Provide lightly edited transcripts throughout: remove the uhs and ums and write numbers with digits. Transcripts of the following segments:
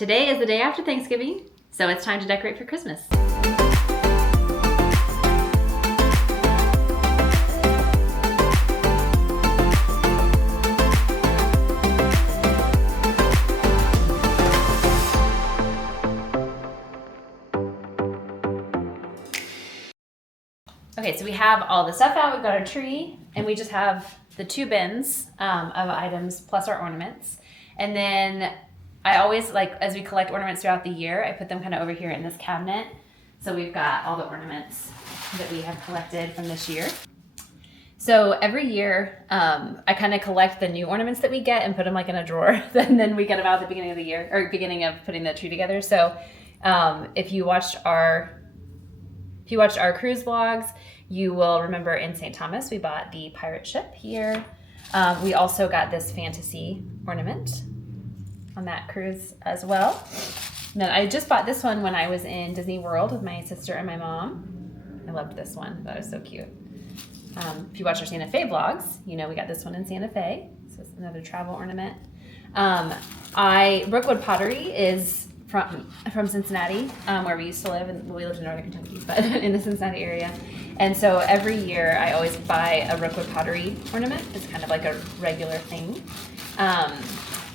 Today is the day after Thanksgiving, so it's time to decorate for Christmas. Okay, so we have all the stuff out, we've got our tree, and we just have the 2 bins of items plus our ornaments. And then I always, like, as we collect ornaments throughout the year, I put them kind of over here in this cabinet. So we've got all the ornaments that we have collected from this year. So every year, I kind of collect the new ornaments that we get and put them like in a drawer. And then we get them out at the beginning of the year, or beginning of putting the tree together. So if you watched our cruise vlogs, you will remember in St. Thomas, we bought the pirate ship here. We also got this fantasy ornament on that cruise as well. And then I just bought this one when I was in Disney World with my sister and my mom. I loved this one. That was so cute. If you watch our Santa Fe vlogs, you know we got this one in Santa Fe. So it's another travel ornament. Brookwood Pottery is from Cincinnati, where we used to live, and we lived in Northern Kentucky, but in the Cincinnati area. And so every year I always buy a Brookwood Pottery ornament. It's kind of like a regular thing.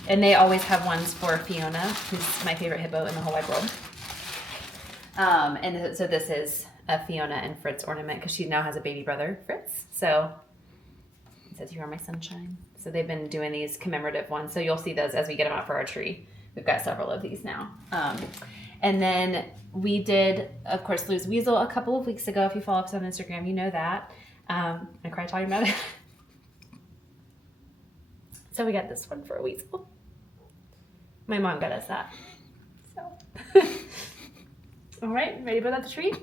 And they always have ones for Fiona, who's my favorite hippo in the whole wide world. And so this is a Fiona and Fritz ornament because she now has a baby brother, Fritz. So it says, "You are my sunshine." So they've been doing these commemorative ones. So you'll see those as we get them out for our tree. We've got several of these now. And then we did, of course, lose Weasel a couple of weeks ago. If you follow us on Instagram, you know that. I cried talking about it. So we got this one for a Weasel. My mom got us that. So, all right, ready to put out the tree?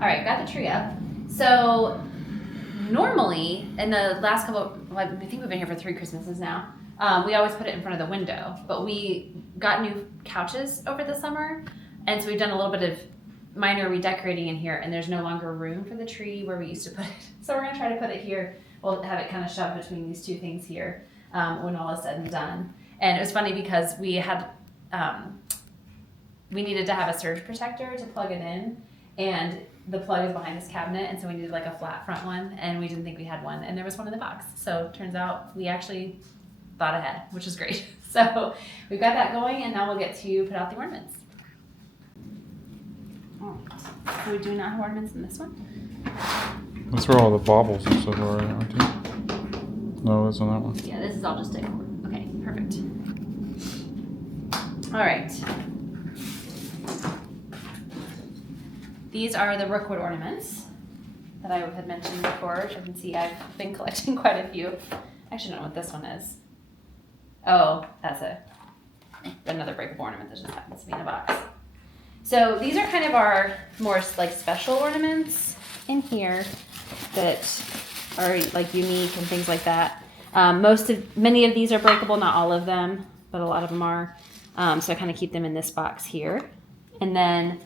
All right, got the tree up. So normally in the last I think we've been here for 3 Christmases now. We always put it in front of the window, but we got new couches over the summer. And so we've done a little bit of minor redecorating in here, and there's no longer room for the tree where we used to put it. So we're gonna try to put it here. We'll have it kind of shoved between these 2 things here when all is said and done. And it was funny because we needed to have a surge protector to plug it in, and the plug is behind this cabinet, and so we needed like a flat front one, and we didn't think we had one, and there was one in the box. So it turns out we actually thought ahead, which is great. So we've got that going, and now we'll get to put out the ornaments. Oh, so we do not have ornaments in this one? That's where all the baubles and stuff are, aren't you? No, it's on that one. Yeah, this is all just decor. Okay, perfect. All right. These are the rookwood ornaments that I had mentioned before. As you can see, I've been collecting quite a few. I actually don't know what this one is. Oh, that's another breakable ornament that just happens to be in a box. So these are kind of our more like special ornaments in here that are like unique and things like that. Many of these are breakable, not all of them, but a lot of them are. So I kind of keep them in this box here. And then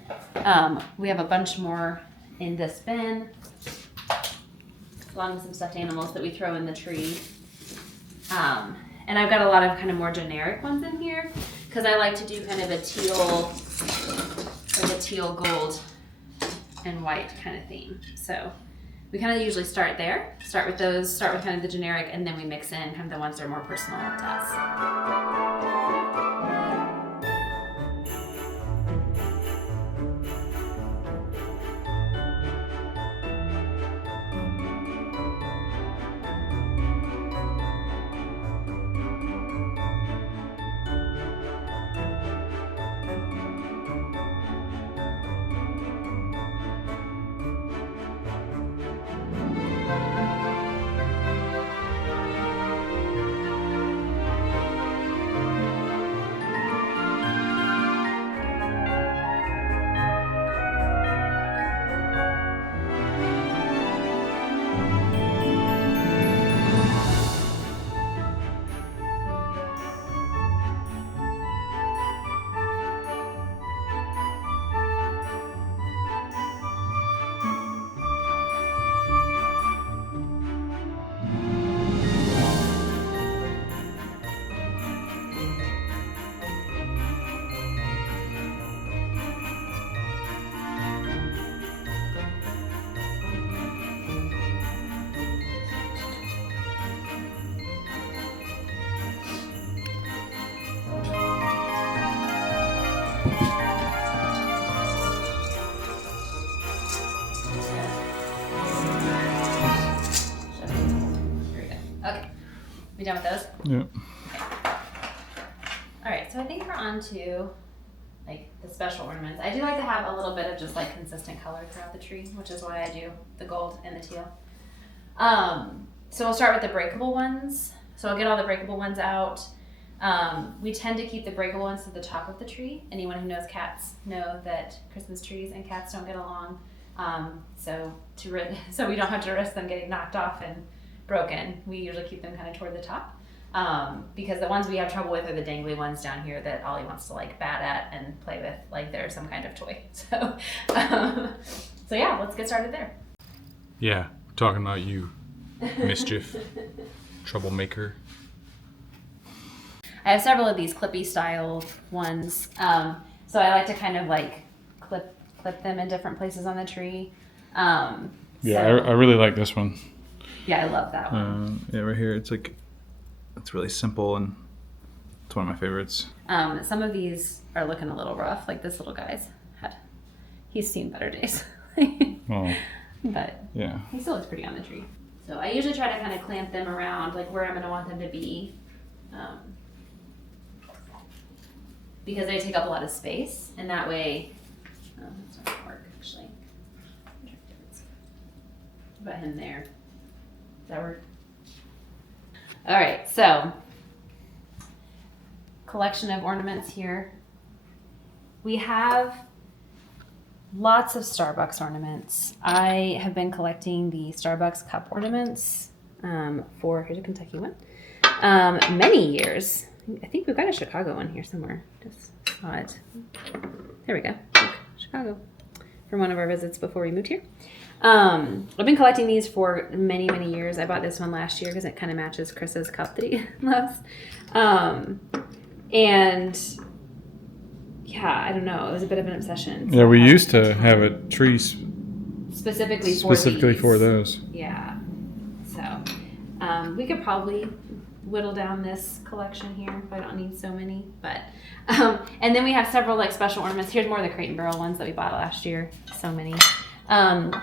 we have a bunch more in this bin, along with some stuffed animals that we throw in the tree. And I've got a lot of kind of more generic ones in here because I like to do kind of a teal gold and white kind of theme. So we kind of usually start there, start with kind of the generic, and then we mix in kind of the ones that are more personal to us. We done with those? Yeah. Okay. All right, so I think we're on to like the special ornaments. I do like to have a little bit of just like consistent color throughout the tree, which is why I do the gold and the teal. So we'll start with the breakable ones. So I'll get all the breakable ones out. We tend to keep the breakable ones to the top of the tree. Anyone who knows cats know that Christmas trees and cats don't get along. So we don't have to risk them getting knocked off and broken. We usually keep them kind of toward the top. Because the ones we have trouble with are the dangly ones down here that Ollie wants to like bat at and play with like they're some kind of toy. So yeah, let's get started there. Yeah, talking about you, mischief, troublemaker. I have several of these clippy style ones. So I like to kind of like clip them in different places on the tree. I really like this one. Yeah, I love that one. Yeah, right here, it's really simple and it's one of my favorites. Some of these are looking a little rough, like this little he's seen better days. Oh. But yeah, he still looks pretty on the tree. So I usually try to kind of clamp them around like where I'm going to want them to be. Because they take up a lot of space, and that way, that's not going to work actually. What about him there? Does that work? All right, so collection of ornaments here. We have lots of Starbucks ornaments. I have been collecting the Starbucks cup ornaments here's a Kentucky one, many years. I think we've got a Chicago one here somewhere. Just saw it. There we go. Look, Chicago. From one of our visits before we moved here. I've been collecting these for many, many years. I bought this one last year because it kind of matches Chris's cup that he loves. And yeah, I don't know. It was a bit of an obsession. Yeah, we used to have a tree specifically for those. Yeah. So we could probably whittle down this collection here if I don't need so many. But and then we have several like special ornaments. Here's more of the crate and barrel ones that we bought last year. So many.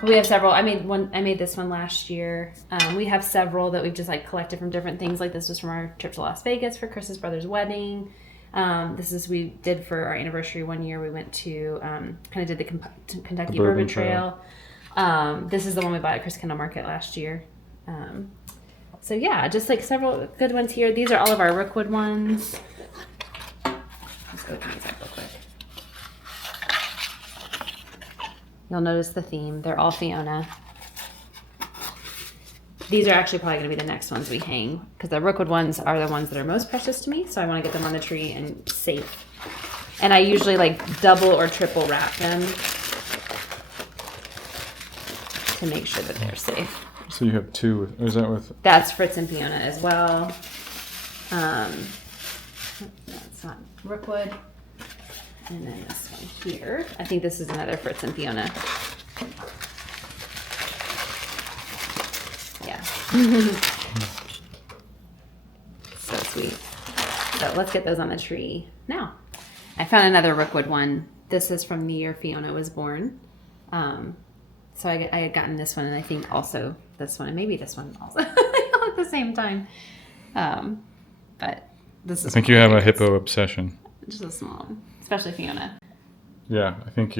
We have several. I made this one last year. We have several that we've just like collected from different things. Like this was from our trip to Las Vegas for Chris's brother's wedding. We did for our anniversary one year. We went to kind of did the Kentucky Bourbon Trail. This is the one we bought at Chris Kendall Market last year. So yeah, just like several good ones here. These are all of our Rookwood ones. Let's open these up real quick. You'll notice the theme. They're all Fiona. These are actually probably going to be the next ones we hang because the Rookwood ones are the ones that are most precious to me. So I want to get them on the tree and safe. And I usually like double or triple wrap them to make sure that they're safe. So you have two. Is that with? That's Fritz and Fiona as well. That's not Rookwood. And then this one here. I think this is another Fritz and Fiona. Yeah. So sweet. So let's get those on the tree now. I found another Rookwood one. This is from the year Fiona was born. So I had gotten this one, and I think also this one, and maybe this one also at the same time. But this is. I think you have a hippo obsession. Just a small one, especially Fiona. Yeah, I think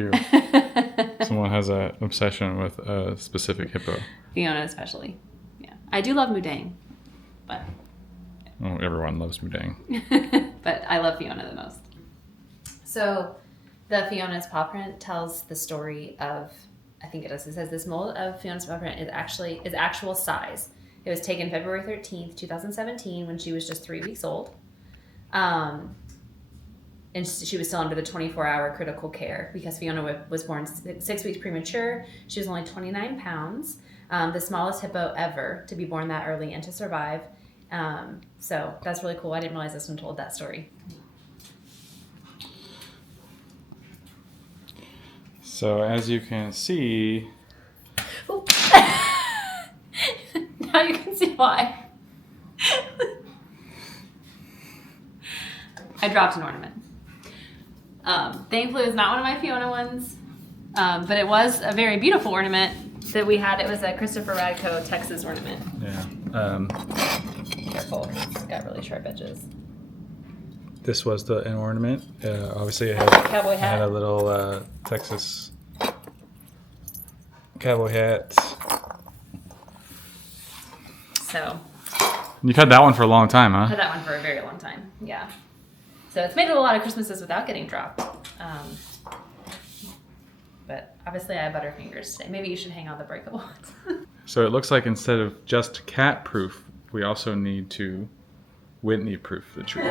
someone has an obsession with a specific hippo. Fiona especially. Yeah, I do love Mudang, but. Oh, everyone loves Mudang. But I love Fiona the most. So, the Fiona's paw print tells the story of. I think it does. It says this mold of Fiona's paw print is actual size. It was taken February 13th, 2017, when she was just 3 weeks old. And she was still under the 24-hour critical care because Fiona was born 6 weeks premature. She was only 29 pounds, the smallest hippo ever to be born that early and to survive. So that's really cool. I didn't realize this one told that story. So as you can see... Now you can see why. I dropped an ornament. Thankfully, it was not one of my Fiona ones, but it was a very beautiful ornament that we had. It was a Christopher Radko Texas ornament. Yeah. Careful, it's got really sharp edges. This was an ornament. Obviously, it Cowboy had hat. a little Texas cowboy hat. So You've had that one for a long time, I huh? had that one for a very long time. Yeah. So it's made it a lot of Christmases without getting dropped. But obviously I have butterfingers today. Maybe you should hang on the breakable ones. So it looks like instead of just cat-proof, we also need to Whitney-proof the tree.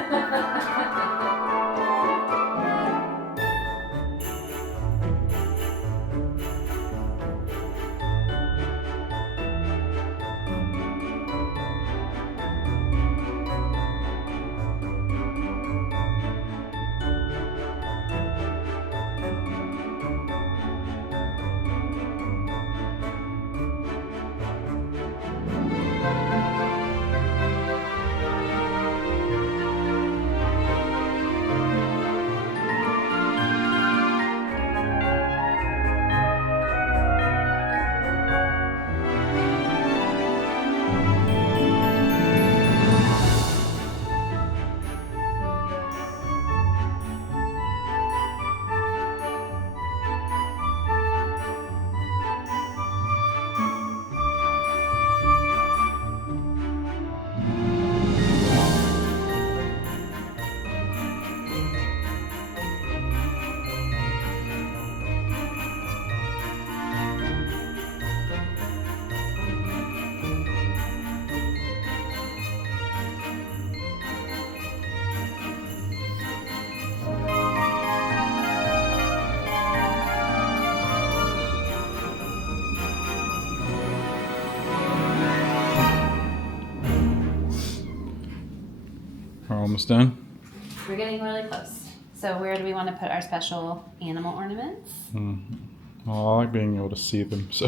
We're almost done. We're getting really close. So where do we want to put our special animal ornaments? Well, I like being able to see them, so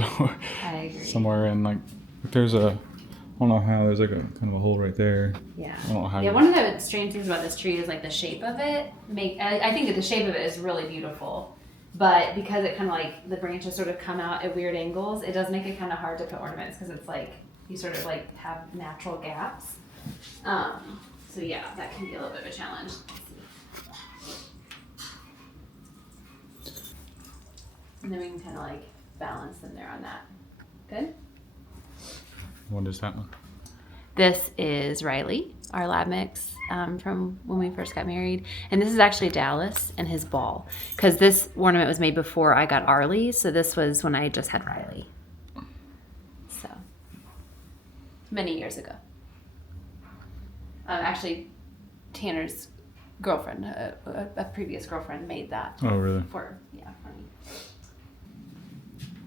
I agree. somewhere in like there's a, I don't know how, there's like a kind of a hole right there. Yeah. I don't know how. Yeah, one of the strange things about this tree is like the shape of it. I think that the shape of it is really beautiful, but because it kind of like the branches sort of come out at weird angles, it does make it kind of hard to put ornaments because it's like you sort of like have natural gaps. So yeah, that can be a little bit of a challenge. And then we can kind of like balance them there on that. Good? What is that one? This is Riley, our lab mix from when we first got married. And this is actually Dallas and his ball. Because this ornament was made before I got Arlie. So this was when I just had Riley. So, many years ago. Actually, Tanner's girlfriend, a previous girlfriend, made that. Oh, really? For me.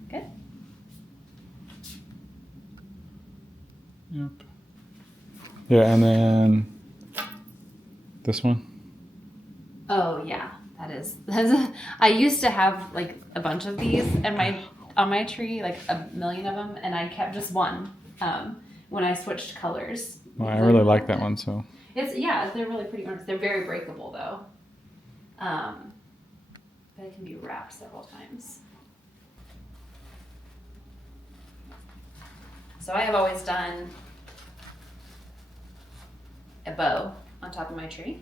Good. Yep. Yeah, and then this one. Oh yeah, that is. I used to have like a bunch of these on my tree, like a million of them, and I kept just one when I switched colors. Well, I really like that one, so. They're really pretty ornaments. They're very breakable though. But it can be wrapped several times. So I have always done a bow on top of my tree.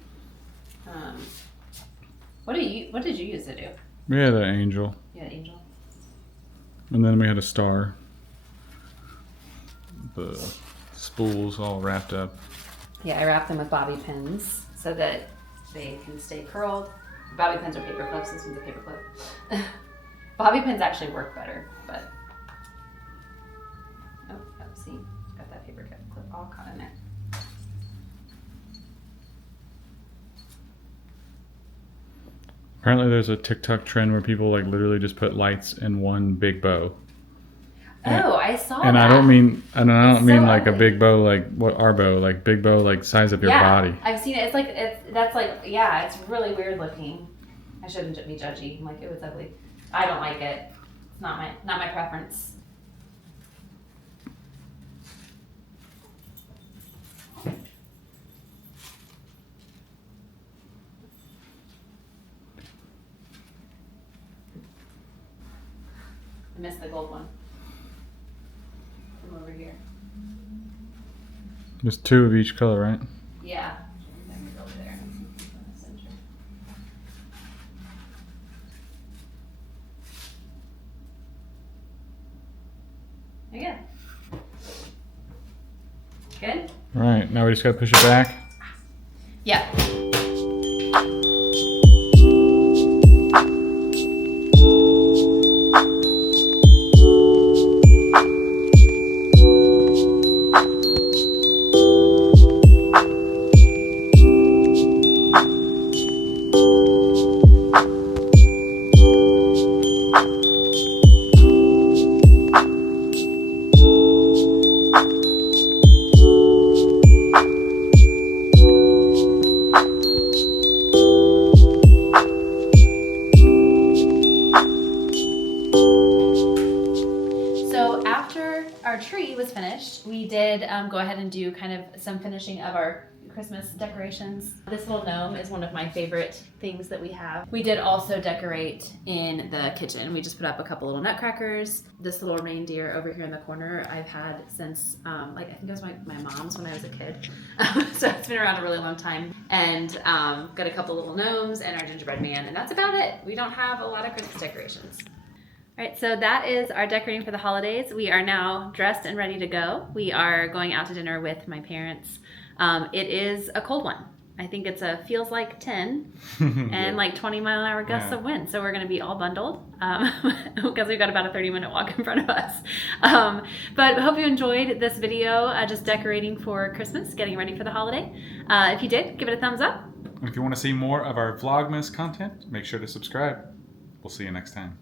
What did you use to do? We had an angel. You had angel. And then we had a star. The spools all wrapped up. Yeah, I wrap them with bobby pins so that they can stay curled. Bobby pins are paper clips. This one's a paper clip. Bobby pins actually work better, but see, got that paper clip all caught in there. Apparently, there's a TikTok trend where people like literally just put lights in one big bow. Oh, I saw And that. I don't mean so like a ugly. big bow like what our bow, like big bow like size of your body. I've seen it. It's really weird looking. I shouldn't be judgy. I'm like, it was ugly. I don't like it. It's not my preference. I missed the gold one. Just 2 of each color, right? Yeah. Again. Good? Right, now we just gotta push it back. Yeah. So after our tree was finished, we did go ahead and do kind of some finishing of our Christmas decorations. This little gnome is one of my favorite things that we have. We did also decorate in the kitchen. We just put up a couple little nutcrackers. This little reindeer over here in the corner I've had since like I think it was my mom's when I was a kid. So it's been around a really long time. And got a couple little gnomes and our gingerbread man, and that's about it. We don't have a lot of Christmas decorations. All right, so that is our decorating for the holidays. We are now dressed and ready to go. We are going out to dinner with my parents. It is a cold one. I think it's feels like 10 and like 20-mile-an-hour gusts of wind. So we're going to be all bundled because we've got about a 30-minute walk in front of us. But I hope you enjoyed this video, just decorating for Christmas, getting ready for the holiday. If you did, give it a thumbs up. And if you want to see more of our Vlogmas content, make sure to subscribe. We'll see you next time.